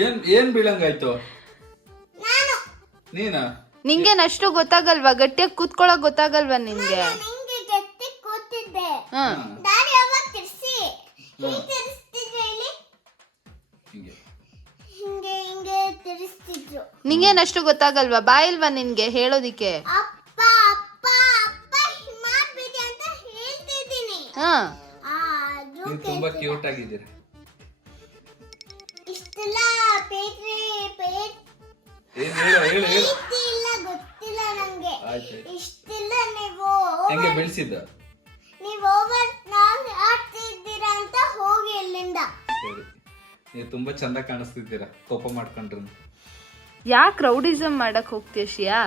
ಏನ್ ಬೀಳಂಗಾಯ್ತು? ನಾನು. ನೀನಾ? ನಿಂಗೇನ್ ಅಷ್ಟು ಗೊತ್ತಾಗಲ್ವಾ? ಗಟ್ಟಿಯಾಗಿ ಕೂತ್ಕೊಳ್ಳೋ ಗೊತ್ತಾಗಲ್ವಾ ನಿನ್ಗೆ ನಿಂಗೆ ನಿಂಗೇನಷ್ಟು ಹ್ಮ್ ಹೇಗೆ ನಿಂಗೇನ್ ಅಷ್ಟು ಗೊತ್ತಾಗಲ್ವಾ? ಬಾಯಿಲ್ವಾ ನಿನ್ಗೆ ಹೇಳೋದಿಕ್ಕೆ? ಅಪ್ಪ ಅಪ್ಪ ಅಪ್ಪ ಹಿಂಗ್ ಅಂತ ಹೇಳ್ತಿದ್ದೀನಿ. ಹಾ. ಆದ್ರೂ ನೀವು ತುಂಬಾ ಕ್ಯೂಟ್ ಆಗಿದ್ದೀರಾ. ಏನ್ ಹೇಳು ಹೇಳು ಹೇಳು. ಪ್ರೀತಿ ಇಲ್ಲ ಗೊತ್ತಿಲ್ಲ ನಂಗೆ. ಆಯ್ತು ಇಷ್ಟೆಲ್ಲ ನೀವು ಹೆಂಗೆ ಬೆಳೆಸಿದ್ದ? ನೀವು ಓವರ್ ನಾನ್ ಆಡ್ತಿದ್ದೀರಾ ಅಂತ ಹೋಗಿ ಇಲ್ಲಿಂದ. ಸರಿ. ನೀವು ತುಂಬಾ ಚಂದ ಕಾಣಿಸ್ತಿದ್ದೀರ ಕೋಪ ಮಾಡ್ಕೊಂಡ್ರು. ಯಾಕೆ ರೌಡಿಸಮ್ ಮಾಡಕ್ ಹೋಗ್ತೀಯ ಶಿಯಾ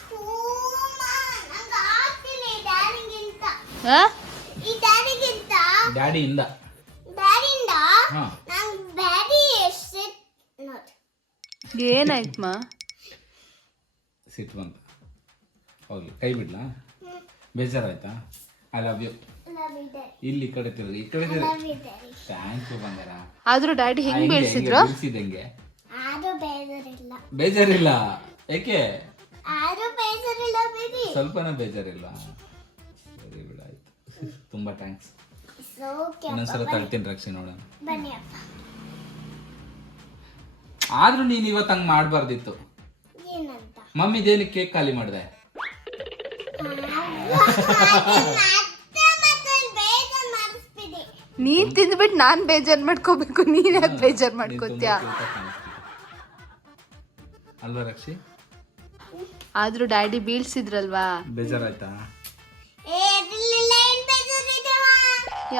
ಥೂಮ, ನಂಗ್ ಆಗ್ತಿಲ್ಲ ಈ ಈ ಡ್ಯಾಡಿಯಿಂದ? ಹಾ ನಂಗ್ ಬ್ಯಾಡಿ ಎಷ್ಟು ನೋಡಿ ಏನಾಯ್ತಮ್ಮ? ಸಿಟ್ಟು ಬಂತ. ಹೋಗ್ಲಿ. ಕೈ ಬಿಡ್ಲಾ? ಬೇಜಾರಾಯ್ತಾ? ಐ ಲವ್ ಯು ಇಲ್ಲಿ ಈ ಕಡೆ ತಿರ್ಗಿ ಈ ಕಡೆ ಇದೆ ಥ್ಯಾಂಕ್ ಯು ಬಂಗಾರ. ಆದ್ರೂ ಡ್ಯಾಡಿ ಹೆಂಗ್ ಬೆಳೆಸಿದ್ರು? ಬೆಳೆಸಿದಂಗೆ ಆದ್ರೂ ಬೇಜಾರಿಲ್ಲ. ಬೇಜಾರಿಲ್ಲ? ಏಕೆ? ಆದ್ರೂ ಬೇಜಾರಿಲ್ಲ ಬಿಡಿ ಸ್ವಲ್ಪನೂ ಬೇಜಾರಿಲ್ಲ. ಸರಿ ಬಿಡ ಆಯ್ತು. ತುಂಬಾ ಥ್ಯಾಂಕ್ಸ್ ಇನ್ನೊಂದ್ಸಲ ತಳ್ತೀನಿ ರಕ್ಷಿ ನೋಡೋಣ ಬನ್ನಿ ಅಪ್ಪ. ಆದ್ರೂ ನೀನ್ ಇವತ್ತು ಹಂಗ್ ಮಾಡ್ಬಾರ್ದಿತ್ತು. ಮಮ್ಮಿ ಮಮ್ಮಿದೇನು ಕೇಕ್ ಖಾಲಿ ಮಾಡಿದೆ? ನೀನ್ ತಿಂದ್ಬಿಟ್ಟು ನಾನ್ ಬೇಜಾರ್ ಮಾಡ್ಕೋಬೇಕು ನೀನ್ ಯಾಕೆ ಬೇಜಾರ್ ಮಾಡ್ಕೋತ್ಯಾ? ಅಲ್ವಾ ರಕ್ಷಿ? ಆದ್ರೂ ಡ್ಯಾಡಿ ಬೀಳ್ಸಿದ್ರಲ್ವಾ? ಬೇಜಾರಾಯ್ತಾ?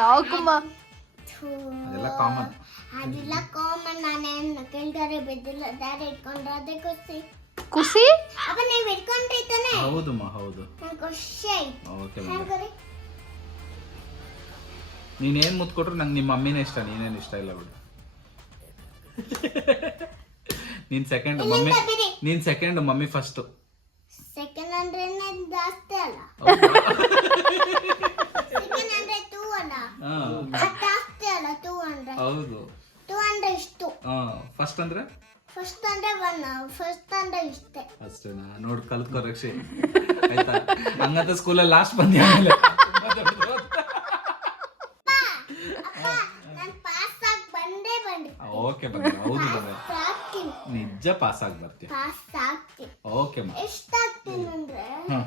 ಯಾಕಮ್ಮ ಅದೆಲ್ಲ ಕಾಮನ್. ಅದೆಲ್ಲ ಕಾಮನ್ ನಾನೇನು ಕೇಳ್ತಾರೆ ಬಿದ್ದಿಲ್ಲ ದಾರಿ ಇಟ್ಕೊಂಡ್ರೆ ಅದೇ ಖುಷಿ. ಖುಷಿ? ಅಪ್ಪ ನೀವು ಇಟ್ಕೊಂಡ್ರಿ ತಾನೆ? ಮಾ ಹೌದು. ನಂಗೆ ಖುಷಿ ಆಯ್ತು. ಓಕೆ ಹೆಂಗರಿ? ನೀನೇನ್ ಮುತ್ಕೊಟ್ರು ನಂಗೆ ನಿಮ್ಮ ಮಮ್ಮಿನೇ ಇಷ್ಟ ನೀನೇನ್ ಇಷ್ಟ ಇಲ್ಲ ಬಿಡು. ನೀನ್ ಸೆಕೆಂಡ್ ಮಮ್ಮಿ ನೀನ್ ಸೆಕೆಂಡ್ ಮಮ್ಮಿ ಫಸ್ಟ್ ಸೆಕೆಂಡ್ ಅಂದ್ರೆ ಜಾಸ್ತಿ ಅಲ್ಲ. ಸೆಕೆಂಡ್ ಅಂದ್ರೆ ಟೂ ಅಲ್ಲ. ಅದ್ ಜಾಸ್ತಿ ಅಲ್ಲ ಟೂ ಅಂದ್ರೆ. ಹೌದು. ಫಸ್ಟ್ ಅಂದ್ರೆ? ಫಸ್ಟ್ ಅಂದ್ರೆ ಒನ್ ಫಸ್ಟ್ ಅಂದ್ರೆ ಇಷ್ಟೇ. ಅಷ್ಟೇನಾ? ನೋಡ್ ಕಲ್ತ್ಕೋ ರಕ್ಷಿ. ಆಯ್ತಾ? ಹಂಗಂತ ಸ್ಕೂಲಲ್ಲಿ ಲಾಸ್ಟ್ ಬಂದಿ ಆಮೇಲೆ. ಓಕೆ ಬಂದ ಹೌದು ಬಂದ. ನಿಜ ಪಾಸ್ ಆಗಿ ಬರ್ತೀಯ. ಪಾಸ್ ಆಗ್ತೀನಿ. ಓಕೆ ಆಗ್ತೀನಿ ಅಂದ್ರೆ? ಹ್ಮ್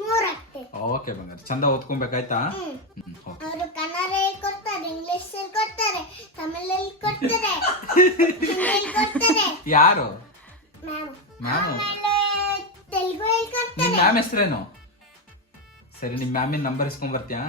ಮೂರ್ ಆಗ್ತೀನಿ. ಓಕೆ ಬಂಗಾರ ಚಂದ ಓದ್ಕೊಬೇಕಾಯ್ತಾ? ಅವರು ಕನ್ನಡ ಕೊಡ್ತಾರೆ ಇಂಗ್ಲಿಷ್ ಕೊಡ್ತಾರೆ ತಮಿಳಲ್ಲಿ ಕೊಡ್ತಾರೆ ಯಾರು? ಮ್ಯಾಮ್. ನಿಮ್ ಮ್ಯಾಮ್ ಹೆಸ್ರೇನು? ಸರಿ ನಿಮ್ ಮ್ಯಾಮಿನ ನಂಬರ್ ಇಸ್ಕೊಂಡ್ ಬರ್ತೀಯಾ?